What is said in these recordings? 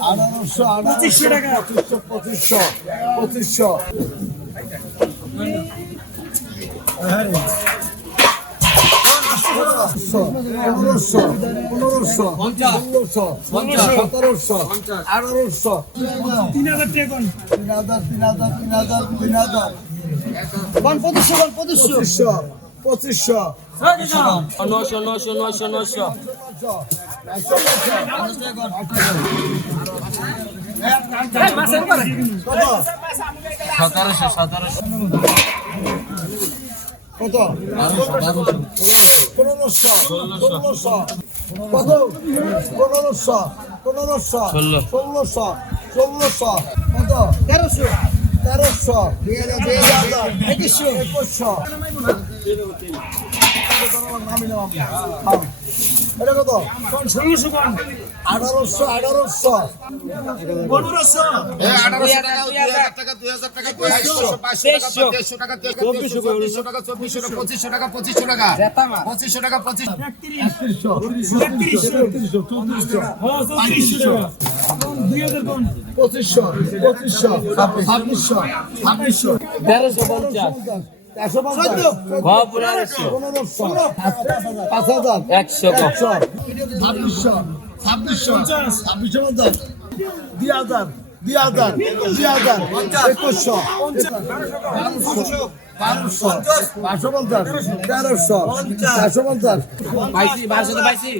আঠারোশো পঁচিশশো টাকা পঁচিশশো পঁচিশশো পনেরোশো পনেরোশো ষোলোশো সতেরোশো আঠারোশো তিন হাজার টাকা তিন হাজার তিন হাজার তিন হাজার তিন হাজার পঁচিশশো পঁচিশশো পঁচিশশো পঁচিশশো নশো নশো নশো নশো সতেরোশো সতেরোশো কত পনেরোশো ষোলোশো কত পনেরোশো পনেরোশো ষোলো। ষোলোশো ষোলোশো কত তেরোশো তেরোশো দুই হাজার একুশশো একুশশো আঠারোশো আঠারোশো পনেরোশো চব্বিশশো টাকা চব্বিশশো টাকা পঁচিশশো টাকা পঁচিশশো টাকা পঁচিশশো টাকা পঁচিশ পঁচিশশো পঁচিশশো ছাব্বিশশো ছাব্বিশশো। তেরোশো পঞ্চাশ। একশো ছাব্বিশশো। ছাব্বিশশো। ছাব্বিশশো পঞ্চাশ। দুই হাজার। দুই হাজার। দুই হাজার। একুশশো। বারোশো। বারোশো। পাঁচশো পঞ্চাশ। তেরোশো। চারশো পঞ্চাশ। পাইছি বারোশো তো পাইছি।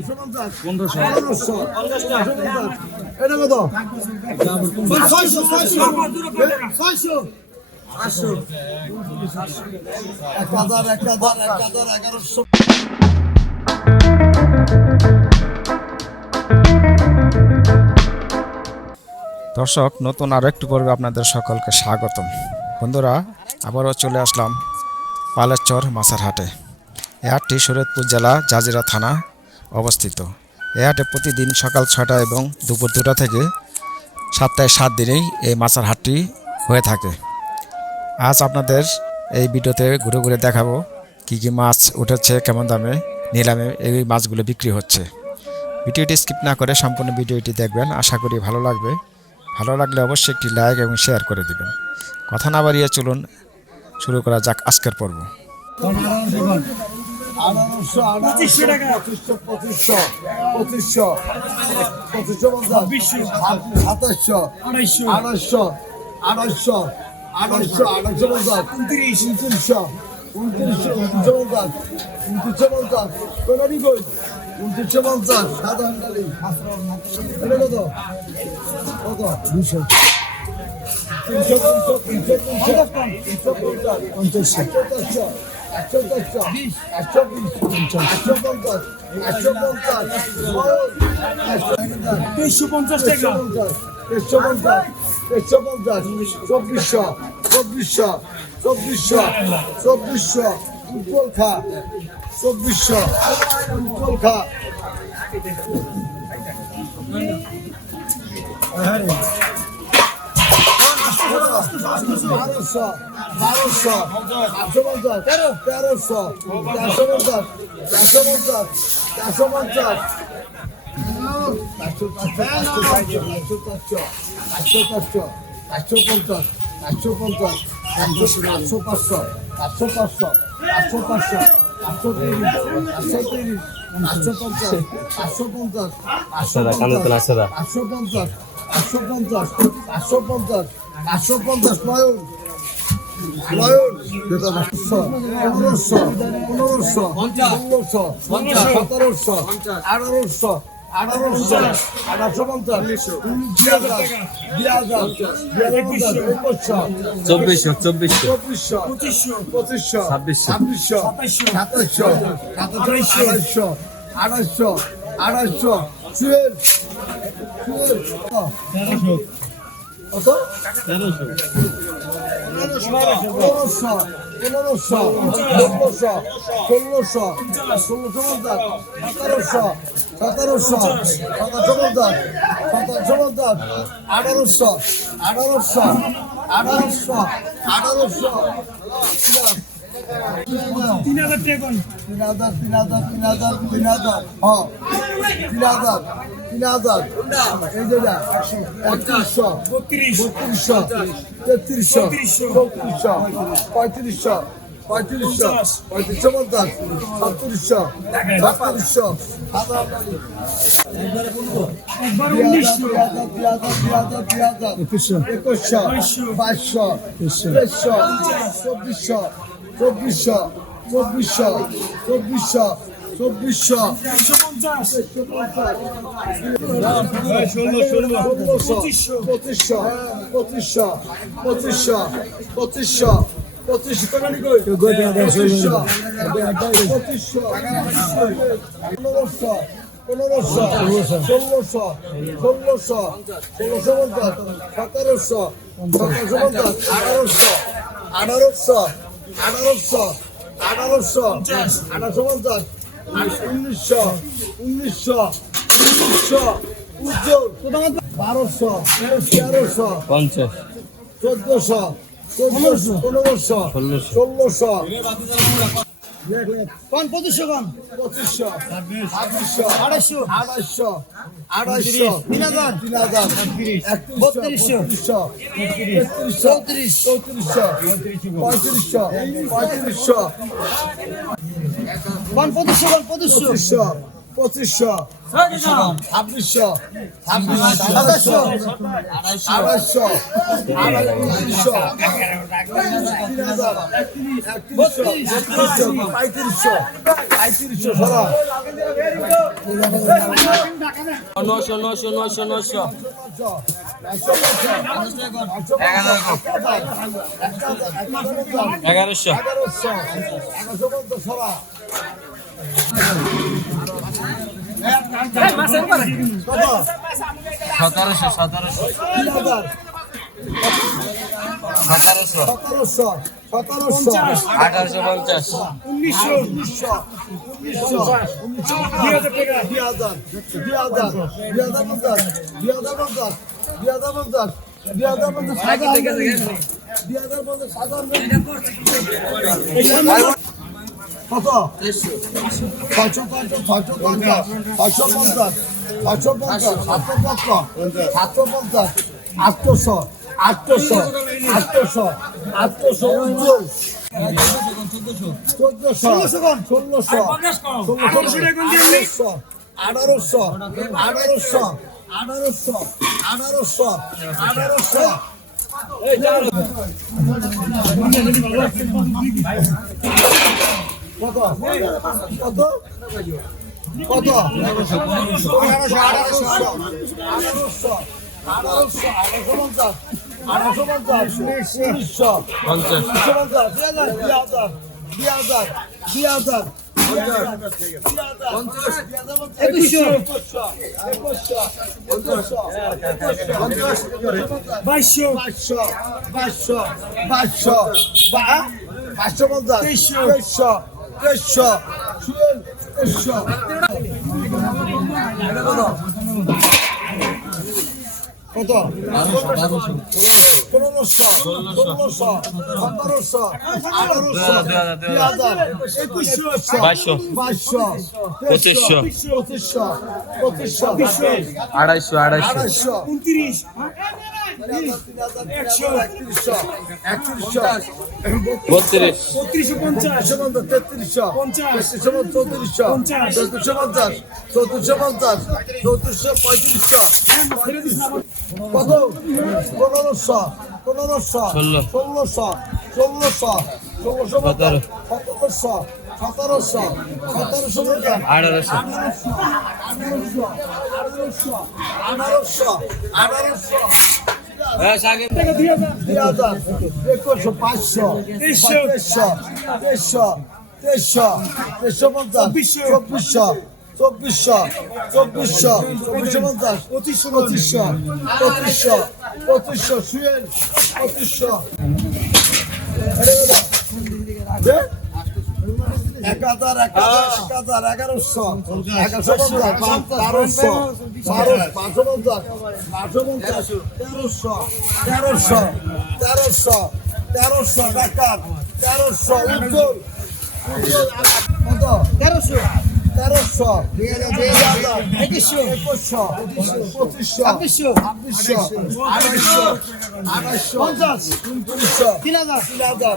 পনেরোশো। পনেরোশো। এটা কত? ছয়শো ছয়শো। ছয়শো। দর্শক, নতুন আরও একটু পর্বে আপনাদের সকলকে স্বাগতম। বন্ধুরা, আবারও চলে আসলাম পালেরচর মাছার হাটে এ জেলা জাজিরা থানা অবস্থিত। এ হাটে প্রতিদিন সকাল ছটা এবং দুপুর দুটা থেকে সপ্তাহে সাত দিনেই এই মাছের হাটটি হয়ে থাকে। আজ আপনাদের এই ভিডিওতে ঘুরে ঘুরে দেখাবো কী কী মাছ উঠেছে, কেমন দামে, নিলামে এই মাছগুলো বিক্রি হচ্ছে। ভিডিওটি স্কিপ না করে সম্পূর্ণ ভিডিওটি দেখবেন, আশা করি ভালো লাগবে। ভালো লাগলে অবশ্যই একটি লাইক এবং শেয়ার করে দেবেন। কথা না বাড়িয়ে চলুন, শুরু করা যাক আজকের পর্ব। আড়াইশো আড়াইশো আড়াইশো আড়াইশো পঞ্চাশ উনত্রিশ, উনত্রিশশো উনত্রিশশো উনত্রিশশো পঞ্চাশ উনত্রিশশো পঞ্চাশ কোনারি কই? উনত্রিশশো পঞ্চাশ সাধারণ দুশো তিনশো তিনশো তিনশো তিনশো। তিনশো পঞ্চাশ পঞ্চাশশো। একশো একশো একশো একশো বিশ একশো পঞ্চাশ একশো পঞ্চাশ পঞ্চাশ টাকা তেইশশো পঞ্চাশ তেইশশো পঞ্চাশ চব্বিশশো চব্বিশশো চব্বিশশো চব্বিশশো উজ্জ্বল খা চব্বিশশো উজ্জ্বল খা বারোশো বারোশো আটশো পঞ্চাশ তেরো তেরোশো চারশো পঞ্চাশ চারশো পঞ্চাশ চারশো পঞ্চাশ চারশো চারশো চারশো চারশো চারশো চারশো চারশো পঞ্চাশ চারশো পঞ্চাশ চারশো পাঁচশো পাঁচশো পাঁচশো পাঁচশো পাঁচশো পাঁচশো তিরিশ পাঁচশো তিরিশ পাঁচশো পঞ্চাশ পাঁচশো পঞ্চাশ পাঁচশো পঞ্চাশ পাঁচশো পঞ্চাশ পাঁচশো পঞ্চাশ পাঁচশো পঞ্চাশ নয়ন নয়ন পনেরোশো পনেরোশো সতেরোশো আঠারোশো চব্বিশশো চব্বিশশো। পঁচিশশো পঁচিশশো ছাব্বিশশো। ছাব্বিশশো সাতাশশো সাতাশশো আড়াইশো আড়াইশো আড়াইশো কত পনেরোশো পনেরোশো ষোলোশো ষোলোশো ষোলোশো পঞ্চাশ সতেরোশো সতেরোশো সতেরোশো পঞ্চাশ সতেরোশো পঞ্চাশ আঠারোশো আঠারোশো আঠারোশো আঠারোশো তিন হাজার তিন হাজার তিন হাজার তিন হাজার তিন হাজার হ্যাঁ তিন হাজার। তিন তিন হাজার এই যেটা একত্রিশশো বত্রিশ বত্রিশশো তেত্রিশশো চৌত্রিশশো পঁয়ত্রিশশো পঁয়ত্রিশশো পঁয়ত্রিশশো পঞ্চাশ ছত্রিশশো ছত্রিশশো একবার উনিশশো একুশশো বাইশশো তেইশশো চব্বিশশো চব্বিশশো চব্বিশশো চব্বিশশো চব্বিশশো পঞ্চাশ পঁচিশশো পঁচিশশো পঁচিশশো পঁচিশশো পঁচিশশো পঁচিশশো পঁচিশশো পনেরোশো পনেরোশো ষোলোশো ষোলোশো ষোলোশো পঞ্চাশ সতেরোশো সতেরোশো পঞ্চাশ আঠারোশো আঠারোশো আঠারোশো আঠারোশো আঠারোশো পঞ্চাশ উনিশশো উনিশশো উনিশশো উজ্জ্বল বারোশো তেরোশো পঞ্চাশ চোদ্দশো চোদ্দশো পনেরোশো ষোলোশো পঁচিশশো কম পঁচিশশো ছাব্বিশশো আড়াইশো আড়াইশো আড়াইশো তিন হাজার তিন হাজার বত্রিশশো চৌত্রিশ চৌত্রিশশো পঁয়ত্রিশশো পঁয়ত্রিশশো কোন পঁচিশশো পঁচিশশো পঁচিশশো পঁচিশশো ছাব্বিশশো ছাব্বিশশো সাতাশশো আড়াইশো বত্রিশশো পঁয়ত্রিশশো পঁয়ত্রিশশো সরা নশো নশো নশো নশো এগারোশো এগারোশো এগারোশো সতেরোশো সতেরোশো। সতেরোশো। সতেরোশো সতেরোশো আঠারোশো পঞ্চাশ। উনিশশো উনিশশো উনিশশো দুই হাজার দুই হাজার দুই হাজার দুই হাজার পঞ্চাশ দুই হাজার পঞ্চাশ দুই হাজার পঞ্চাশ দুই হাজার পঞ্চাশ দুই হাজার পঞ্চাশ সাদা কত? ছয়শো পঞ্চাশ ছয়শো পঞ্চাশ ছয়শো পঞ্চাশ ছয়শো পঞ্চাশ, সাতশো পঞ্চাশ সাতশো পঞ্চাশ আটশোশো আটশোশো আটশোশো আটশোশো উজ্জ্বল চোদ্দশো, ষোলোশো ষোলোশো আঠারোশো আঠারোশো আঠারোশো আঠারোশো আঠারোশো। আঠারোশো কত? কত? কত? আঠারোশো আঠারোশো আঠারোশো আঠারোশো আঠারোশো পঞ্চাশ আঠারোশো পঞ্চাশ উনিশশো পঞ্চাশ। উনিশশো পঞ্চাশ দুই হাজার দুই হাজার দুই হাজার বাইশশো পাঁচশো পাঁচশো পাঁচশো বা পাঁচশো পঞ্চাশ তেইশশো। শুনুন তেইশশো কত? পনেরোশো ষোলোশো সতেরোশো আঠারোশো একুশশো বাইশশো বাইশশো পঁচিশশো পঁচিশশো পঁচিশশো আড়াইশো আড়াইশো। আড়াইশো উনত্রিশ বত্রিশশো পঞ্চাশ তেত্রিশশো পঞ্চাশ। তেত্রিশশো চৌত্রিশশো। চৌত্রিশশো পঞ্চাশ চৌত্রিশশো পঞ্চাশ চৌত্রিশশো পঁয়ত্রিশশো কত পনেরোশো পনেরোশো ষোলো। ষোলোশো ষোলোশো ষোলোশো সতেরো। সতেরোশো সতেরোশো সতেরোশো আঠারোশো আঠারোশো আঠারোশো আঠারোশো হাজার একুশশো পাঁচশো। তেইশশো তেইশশো তেইশশো তেইশশো পঞ্চাশ চব্বিশশো। চব্বিশশো চব্বিশশো চব্বিশশো পঞ্চাশ পঁচিশশো। পঁচিশশো পঁচিশশো পঁচিশশো শুয়েন পঁচিশশো। এক হাজার এক হাজার এগারোশো। এগারোশো বারোশো বারো পাঁচশো পঞ্চাশ পাঁচশো পঞ্চাশ তেরোশো তেরোশো তেরোশো তেরোশো টাকা তেরোশো উজ্জ্বল উজ্জ্বল কত? তেরোশো। তেরোশো একুশশো একুশশো পঁচিশশো ছাব্বিশশো ছাব্বিশশো আড়াইশো আড়াইশো পঞ্চাশ উনত্রিশশো তিন হাজার তিন হাজার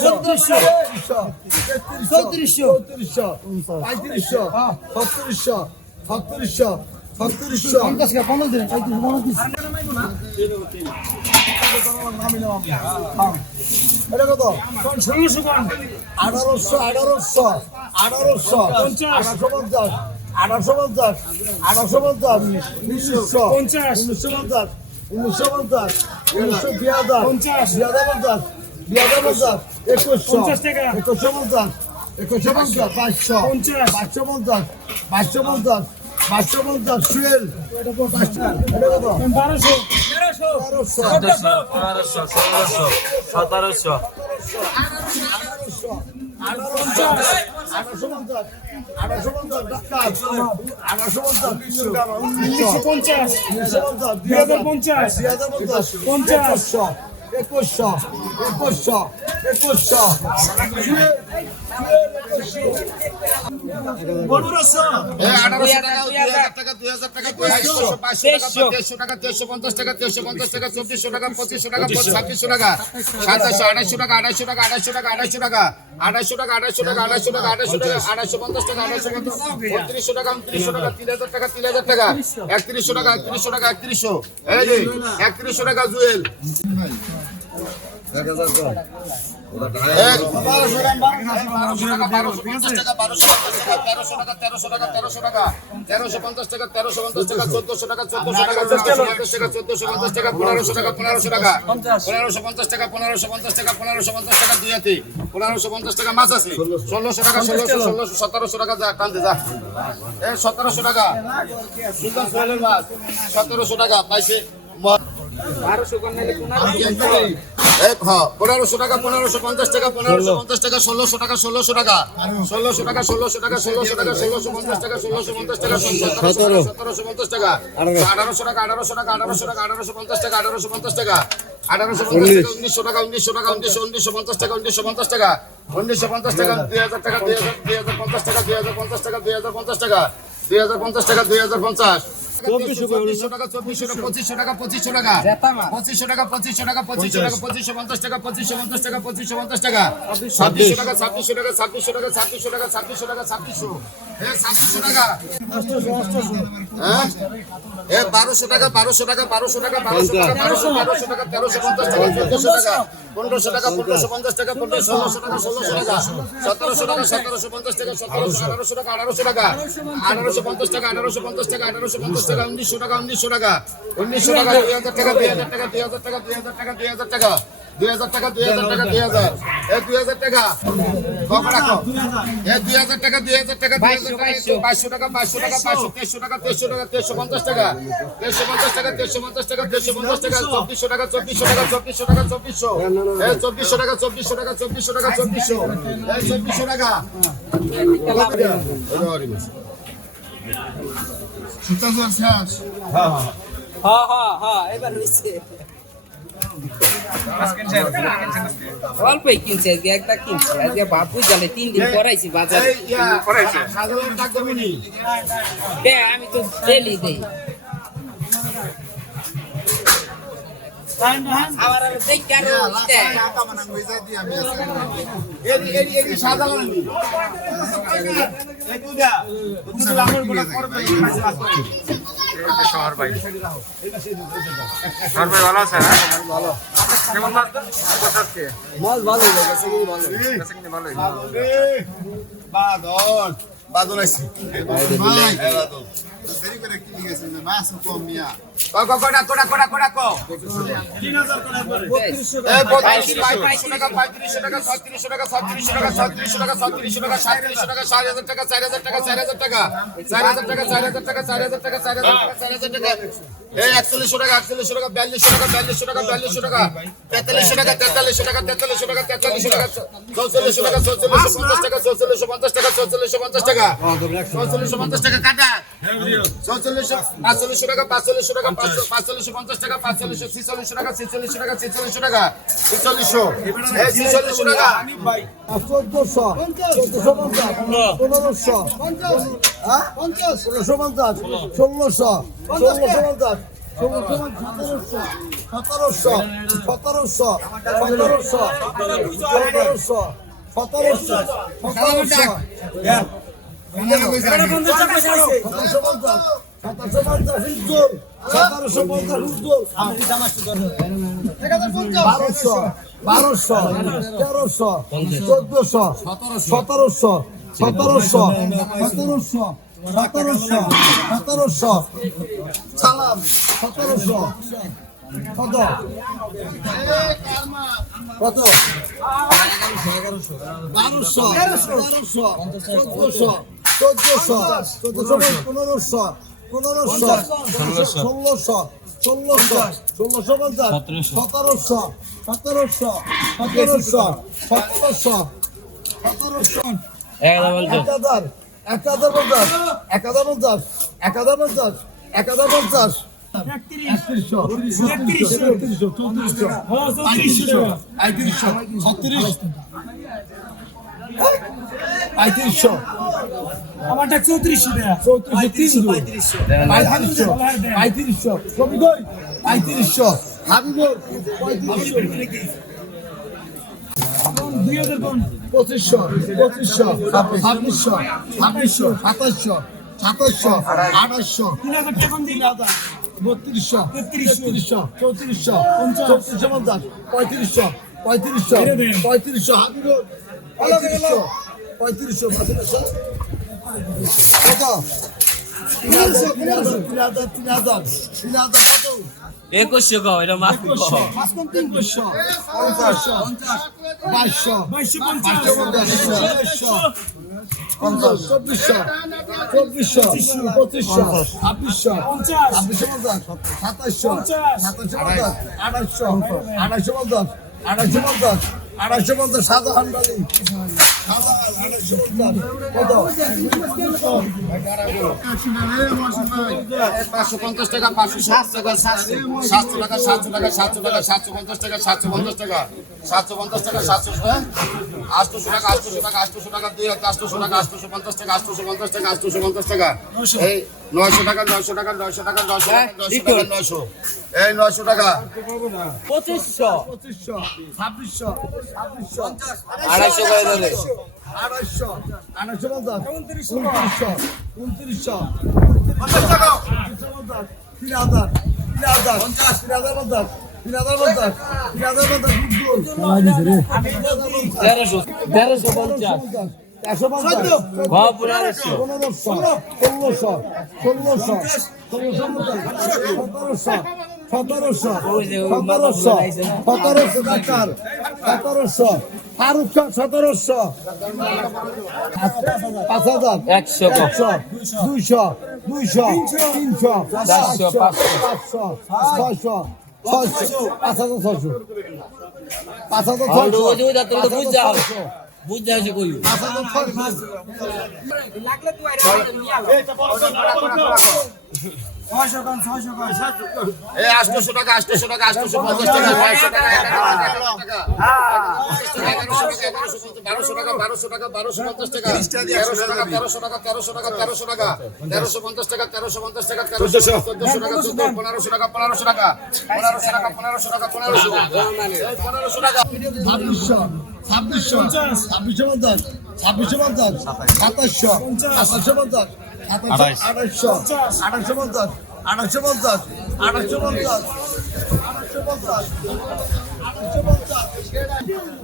চৌত্রিশশো চৌত্রিশশো চৌত্রিশশো পঁয়ত্রিশশো ছত্রিশশো ছত্রিশশো ছত্রিশশো পঞ্চাশ পনেরো দিন পঁয়ত্রিশ পনেরো এটা কত ষোলোশো আঠারোশো আঠারোশো আঠারোশো। আঠারোশো পঞ্চাশ আঠারোশো পঞ্চাশ আঠারোশো পঞ্চাশ উনিশশো পঞ্চাশ। উনিশশো পঞ্চাশ উনিশশো পঞ্চাশ উনিশশো দুই হাজার পঞ্চাশ। দুই হাজার পঞ্চাশ দুই হাজার পঞ্চাশ একুশশো। একুশশো পঞ্চাশ একুশশো পঞ্চাশ বাইশশো পঞ্চাশ। বাইশশো পঞ্চাশ বাইশশো পঞ্চাশ বাইশশো পঞ্চাশ সুয়েল বারোশো তেরোশো পনেরোশো ষোলোশো সতেরোশো পঞ্চাশ পঞ্চাশ পঞ্চাশ। একুশশো একুশশো একুশশো একত্রিশশো টাকা একত্রিশশো টাকা একত্রিশশো। একত্রিশশো টাকা জুয়েল। এক হাজার তেরোশো পঞ্চাশ টাকা তেরোশো পঞ্চাশ টাকা। চোদ্দশো টাকা চোদ্দশো টাকা চোদ্দশো টাকা চোদ্দশো পঞ্চাশ টাকা পনেরোশো টাকা পনেরোশো টাকা পনেরোশো পঞ্চাশ টাকা পনেরোশো পঞ্চাশ টাকা পনেরোশো পঞ্চাশ টাকা দুই হাতি পনেরোশো পঞ্চাশ টাকা মাছ আছে ষোলোশো টাকা ষোলোশো ষোলোশো সতেরোশো টাকা সতেরোশো টাকা পাইছে পনেরোশো টাকা পনেরোশো পঞ্চাশ টাকা পনেরোশো পঞ্চাশ টাকা ষোলোশো টাকা ষোলোশো টাকা ষোলোশো টাকা ষোলোশো টাকা ষোলোশো টাকা ষোলোশো পঞ্চাশ টাকা ষোলোশো পঞ্চাশ টাকা সতেরোশো পঞ্চাশ টাকা আঠারোশো টাকা আঠারোশো টাকা আঠারোশো টাকা আঠারোশো পঞ্চাশ টাকা আঠারোশো পঞ্চাশ টাকা আঠারোশো পঞ্চাশ টাকা উনিশশো টাকা উনিশশো টাকা উনিশশো উনিশশো পঞ্চাশ টাকা উনিশশো পঞ্চাশ টাকা উনিশশো পঞ্চাশ টাকা দুই হাজার টাকা দুই হাজার দুই হাজার পঞ্চাশ টাকা দুই হাজার পঞ্চাশ টাকা দুই হাজার পঞ্চাশ টাকা দুই হাজার পঞ্চাশ টাকা দুই হাজার পঞ্চাশ চব্বিশশো টাকা চব্বিশশো টাকা পঁচিশশো টাকা পঁচিশশো টাকা। পঁচিশশো টাকা পঁচিশশো টাকা পঁচিশশো টাকা পঁচিশশো পঞ্চাশ টাকা পঁচিশশো পঞ্চাশ টাকা পঁচিশশো পঞ্চাশ টাকা। ছাব্বিশশো টাকা ছাব্বিশশো টাকা ছাব্বিশশো টাকা ছাব্বিশশো টাকা ছাব্বিশশো টাকা ছাব্বিশশো। এ ছাব্বিশশো টাকা। হ্যাঁ? এ বারোশো টাকা বারোশো টাকা বারোশো টাকা বারোশো টাকা বারোশো বারোশো টাকা তেরোশো পঞ্চাশ টাকা চোদ্দশো টাকা পনেরোশো টাকা পনেরোশো পঞ্চাশ টাকা পনেরো ষোলোশো টাকা ষোলোশো টাকা সতেরোশো টাকা সতেরোশো পঞ্চাশ টাকা সতেরোশো আঠারোশো টাকা আঠারোশো টাকা আঠারোশো পঞ্চাশ টাকা আঠারোশো পঞ্চাশ টাকা আঠারোশো পঞ্চাশ টাকা উনিশশো টাকা উনিশশো টাকা উনিশশো টাকা দুই হাজার টাকা দুই হাজার টাকা দুই হাজার টাকা দুই হাজার টাকা দুই হাজার টাকা দুই হাজার টাকা দুই হাজার টাকা দুই হাজার এ দুই হাজার টাকা রাখো এ দুই হাজার টাকা দুই হাজার টাকা দুই হাজার টাকা বাইশশো টাকা বাইশশো টাকা বাইশশো তেইশশো টাকা তেইশশো টাকা তেইশশো পঞ্চাশ টাকা তেইশশো পঞ্চাশ টাকা তেইশশো পঞ্চাশ টাকা তেইশশো পঞ্চাশ টাকা চব্বিশশো টাকা চব্বিশশো টাকা চব্বিশশো টাকা চব্বিশশো এ চব্বিশশো টাকা চব্বিশশো টাকা চব্বিশশো টাকা চব্বিশশো এই চব্বিশশো টাকা হ্যাঁ হ্যাঁ হ্যাঁ এবার অল্পই কিনছে আজকে একটা কিনছে। আজকে তিন দিন করাইছি বাজারে। হ্যাঁ, আমি তো ডেলি দেই। শহর ভাই শহর ভাই ভালো আছে ভালো কেমন মাছ মাছ ভালো বাদল বাদল আছে করে কি গেছে মাছ কম মিয়া একচল্লিশশো টাকা একচল্লিশশো টাকা, বিয়াল্লিশশো টাকা বিয়াল্লিশশো টাকা বিয়াল্লিশশো টাকা, তেতাল্লিশশো টাকা তেতাল্লিশশো টাকা তেতাল্লিশশো টাকা তেতাল্লিশশো টাকা, চৌচল্লিশশো টাকা, চৌচল্লিশশো পঞ্চাশ টাকা, চৌচল্লিশশো পঞ্চাশ টাকা, চৌচল্লিশশো পঞ্চাশ টাকা, চৌচল্লিশশো পঞ্চাশ টাকা, কাটা, চৌচল্লিশশো, পাঁচচল্লিশশো টাকা পাঁচচল্লিশশো টাকা পাঁচচল্লিশশো পঞ্চাশ টাকা পাঁচচল্লিশশো ছিচল্লিশশো টাকা ছিচল্লিশশো টাকা ছিচল্লিশশো টাকা ছিচল্লিশশো। ছিচল্লিশশো টাকা। চোদ্দশো চোদ্দশো পঞ্চাশ পনেরোশো হ্যাঁ? ষোলোশো পঞ্চাশ ষোলোশো ষোলোশো পঞ্চাশ সতেরোশো সতেরোশো সতেরোশো সতেরোশো সতেরোশো। সতেরোশো সতেরোশো সতেরোশো পঞ্চাশ উজ্জ্বল সতেরোশো পঞ্চাশ উজ্জ্বল বারোশো বারোশো তেরোশো চোদ্দশো সতেরোশো সতেরোশো সতেরোশো সতেরোশো সতেরোশো সালাম সতেরোশো কত কত বারোশো তেরোশো চোদ্দশো চোদ্দশো পনেরোশো Conolossa, Sollossa, Sollossa, Sollossa Gonzal, Fatarossa, Fatarossa, Fatarossa, Fatarossa, Fatarossa. Eyvallah oldu. Ekadar, ekadar Gonzal, ekadar Gonzal, ekadar Gonzal, ekadar Gonzal. 31 31 31 31 31 পঁয়ত্রিশশো। আমারটা চৌত্রিশশো টাকা চৌত্রিশশো পঁয়ত্রিশশো পঁয়ত্রিশশো। পঁয়ত্রিশশো কবি কই পঁয়ত্রিশশো। হাবিবুর হাজার পঁচিশশো পঁচিশশো ছাব্বিশশো ছাব্বিশশো সাতাশশো সাতাশশো আঠাশশো। তিন হাজার টাকা কোন দিন বত্রিশশো। তেত্রিশশো। চৌত্রিশশো চৌত্রিশশো পঞ্চাশ। পঁয়ত্রিশশো পঁয়ত্রিশশো পঁয়ত্রিশশো হাবিবুর পঁয়ত্রিশশো পঁয়ত্রিশশো পঁয়ত্রিশশো কত? তিন হাজার তিন হাজার তিন হাজার তিন হাজার তিন হাজার কত? একুশশো কও এটা মাছ একুশশো পঞ্চাশশো। বাইশশো। বাইশশো পঞ্চাশ। বাইশশো পঞ্চাশ। চব্বিশশো চব্বিশশো পঁচিশশো ছাব্বিশশো পঞ্চাশ। ছাব্বিশশো পঞ্চাশ সাতাশশো। সাতাশশো পঞ্চাশ আড়াইশো আড়াইশো পঞ্চাশ আড়াইশো পঞ্চাশ আড়াইশো পঞ্চাশ বাড়ি আড়াইশো পাঁচশো পঞ্চাশ টাকা পাঁচশো সত্তর টাকা সাতশো টাকা সাতশো টাকা সাতশো টাকা সাতশো পঞ্চাশ টাকা সাতশো পঞ্চাশ টাকা সাতশো পঞ্চাশ টাকা সাতশো হ্যাঁ আটশোশো টাকা আটশোশো টাকা আটশোশো টাকা দুই হাজার আটশোশো টাকা আটশোশো পঞ্চাশ টাকা আটশোশো পঞ্চাশ টাকা আটশোশো পঞ্চাশ টাকা। এই নয়শো টাকা নয়শো টাকা নয়শো টাকা নয়শো টাকা নয়শো টাকা নয়শো। এই নয়শো টাকা। পঁচিশশো। পঁচিশশো ছাব্বিশশো ছাব্বিশশো আড়াইশো করে দেবে আড়াইশো আড়াইশো পঞ্চাশ উনত্রিশশো উনত্রিশশো তিন হাজার তিন হাজার তিন হাজার পঞ্চাশ তিন হাজার পঞ্চাশ তিন হাজার পঞ্চাশ তেরোশো তেরোশো পঞ্চাশ। একশো পঞ্চাশ। পনেরোশো। ষোলোশো। ষোলোশো। সতেরোশো। সতেরোশো। সতেরোশো। সতেরোশো টাকার। সতেরোশো। ফারুক খান সতেরোশো। পাঁচ হাজার। একশো। একশো। দুইশো। দুইশো। তিনশো। চারশো, পাঁচশো। ছয়শো। ছয়শো। পাঁচ হাজার ছয়শো। পাঁচ হাজার হ্যাঁ, ছয়শো। রোজ রোজ তুমি তো বুঝ যাও ছয়শো বুঝ যাও সে কই ছয়শো টাকা আটশোশো টাকা আটশোশো পঞ্চাশ টাকা নয়শো টাকা বারোশো টাকা বারোশো টাকা বারোশো পঞ্চাশ টাকা তেরোশো টাকা তেরোশো টাকা তেরোশো টাকা তেরোশো টাকা তেরোশো পঞ্চাশ টাকা তেরোশো পঞ্চাশ টাকা তেরোশো চোদ্দশো টাকা চোদ্দ পনেরোশো টাকা পনেরোশো টাকা পনেরোশো টাকা পনেরোশো টাকা পনেরোশো পনেরোশো টাকা ছাব্বিশশো ছাব্বিশশো পঞ্চাশ ছাব্বিশশো পঞ্চাশ সাতাশশো সাতাশশো পঞ্চাশ। আঠাশশো আঠাশশো পঞ্চাশ। আঠাশশো পঞ্চাশ আঠাশশো পঞ্চাশ আঠাশশো পঞ্চাশ আঠাশশো পঞ্চাশ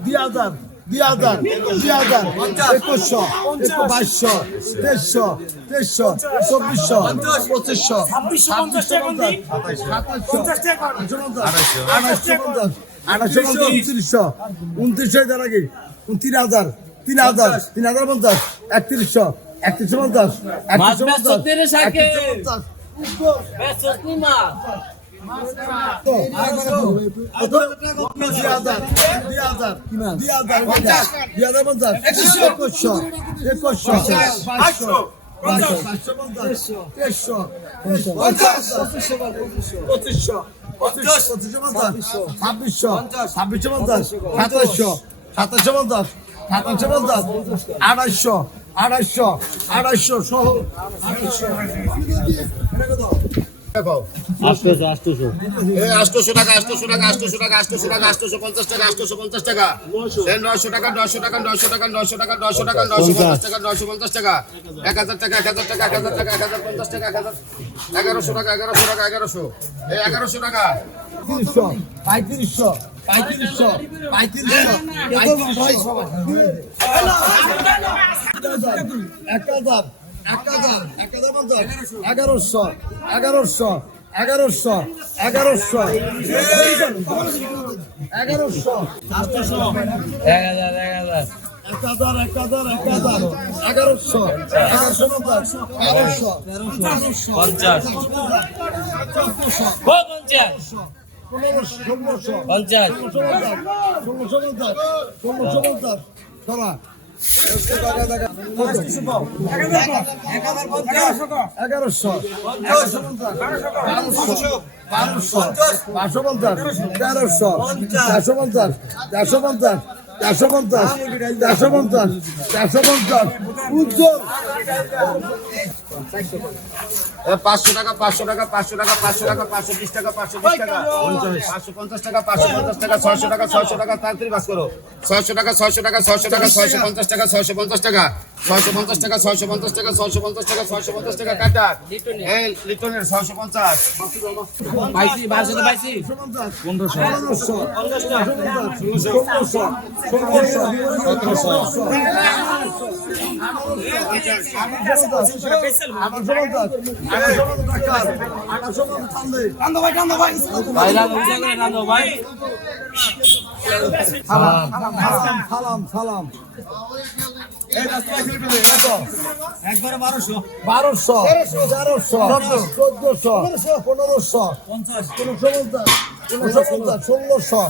দুই হাজার দুই হাজার দুই হাজার। একুশশো একশো বাইশশো তেইশশো তেইশশো চব্বিশশো পঁচিশশো ছাব্বিশশো পঞ্চাশ সাতাশশো পঞ্চাশ? আড়াইশো পঞ্চাশ। পঞ্চাশ উনত্রিশশো। উনত্রিশশো হাজার আগে তিন হাজার। তিন হাজার। তিন হাজার পঞ্চাশ। একত্রিশশো। একত্রিশশো পঞ্চাশ। একত্রিশশো পঞ্চাশ। তেরে। একত্রিশশো পঞ্চাশ। পঁচিশশো। পঁচিশশো। পঁচিশশো পঞ্চাশ ছাব্বিশশো ছাব্বিশশো পঞ্চাশ সাতাশশো সাতাশশো পঞ্চাশ সাতাশশো পঞ্চাশ আড়াইশো আড়াইশো আড়াইশো সহ আড়াইশো। আটশোশো টাকা আটশোশো টাকা আটশোশো টাকা আটশোশো টাকা পঞ্চাশ টাকা আটশোশো পঞ্চাশ টাকা। নয়শো। টাকা নয়শো টাকা নয়শো টাকা নয়শো টাকা নয়শো টাকা নয়শো পঞ্চাশ টাকা নয়শো পঞ্চাশ টাকা এক হাজার টাকা এক হাজার টাকা এক হাজার টাকা এক হাজার পঞ্চাশ টাকা এক হাজার এগারোশো টাকা এগারোশো টাকা এগারোশো। এই এগারোশো টাকা। তিরিশশো পঁয়ত্রিশশো। পঁয়ত্রিশশো। পঁয়ত্রিশশো। এক এক হাজার। এগারোশো এগারোশো এগারোশো এগারোশো এগারোশো। এক হাজার এক হাজার এক হাজার এক হাজার এক হাজার এগারোশো এগারোশো পঞ্চাশ। এগারোশো পঞ্চাশ পঞ্চাশ। পনেরোশো ষোলোশো পঞ্চাশ। ষোলোশো পঞ্চাশ ষোলোশো পঞ্চাশ। ধরা এগারোশো বারোশো পাঁচশো পঞ্চাশ তেরোশো চারশো পঞ্চাশ চারশো পঞ্চাশ চারশো পঞ্চাশ চারশো পঞ্চাশ চারশো পঞ্চাশ উজ্জ্বল পাঁচশো টাকা পাঁচশো টাকা পাঁচশো টাকা পাঁচশো টাকা পাঁচশো বিশ টাকা পাঁচশো বিশ টাকা পাঁচশো পঞ্চাশ টাকা পাঁচশো পঞ্চাশ টাকা ছয়শো টাকা ছয়শো টাকা তাড়াতাড়ি বাস করো ছয়শো টাকা ছয়শো টাকা ছয়শো টাকা ছয়শো পঞ্চাশ টাকা ছয়শো পঞ্চাশ টাকা ছয়শো পঞ্চাশ টাকা ছয়শো পঞ্চাশ টাকা ছয়শো পঞ্চাশ টাকা ছয়শো পঞ্চাশ টাকা কাটা এই লিটনের ছয়শো পঞ্চাশ পনেরোশো সতেরোশো সালাম সালাম একবারে বারোশো বারোশো তেরোশো চোদ্দশো পনেরোশো পনেরোশো পঞ্চাশ পনেরোশো পঞ্চাশ ষোলোশো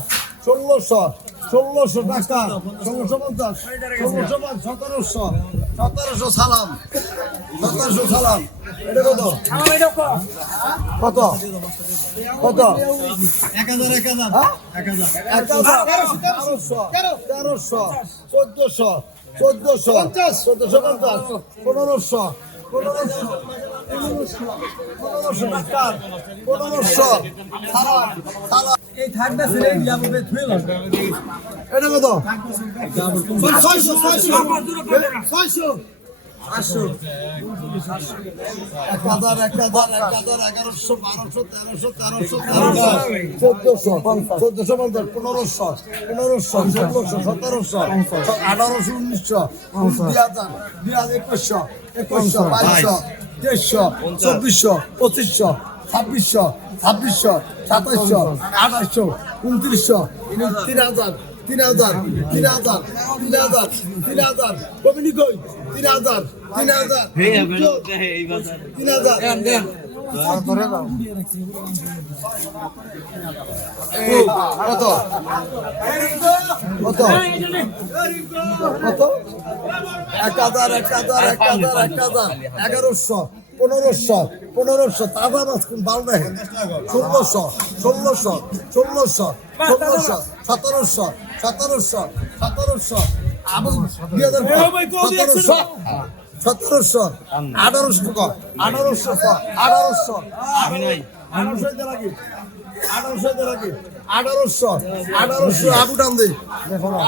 ষোলোশো ষোলোশো টাকা ষোলোশো পঞ্চাশ ষোলোশো পঞ্চাশ সতেরোশো সতেরোশো সালাম সতেরোশো সালাম। এটা কত? কত? কত? এক হাজার এক হাজার এক হাজার। তেরোশো তেরোশো চোদ্দশো চোদ্দশো চোদ্দশো পঞ্চাশ পনেরোশো পনেরোশো পনেরোশো পনেরোশো পনেরোশো সালাম সালাম। এই থাকবে ছেলে ইয়াববে থুইল এটা কত? ছয়শো ছয়শো। ছয়শো। এক হাজার এক হাজার এক হাজার এগারোশো বারোশো তেরোশো তেরোশো তেরোশো চোদ্দশো চোদ্দশো পঞ্চাশ পনেরোশো পনেরোশো ষোলোশো সতেরোশো আঠারোশো উনিশশো দুই হাজার দুই হাজার একুশশো একুশশো বাইশশো তেইশশো চব্বিশশো পঁচিশশো ছাব্বিশশো ছাব্বিশশো সাতাশশো আঠাশশো উনত্রিশশো তিন হাজার তিন হাজার তিন হাজার তিন হাজার তিন হাজার কমিনি কই? তিন হাজার তিন হাজার তিন হাজার এই, কত? কত? কত? এক হাজার এক হাজার এক হাজার এক হাজার এগারোশো। পনেরোশো পনেরোশো বাল দেখেন ষোলোশো ষোলোশো ষোলোশো ষোলোশো সতেরোশো সতেরোশো সতেরোশো দুই হাজার সতেরোশো সতেরোশো আঠারোশো আঠারোশো আঠারোশো আঠারোশো আঠারোশো রাখি আঠারোশো আঠারোশো আবু টান দিই দেখো না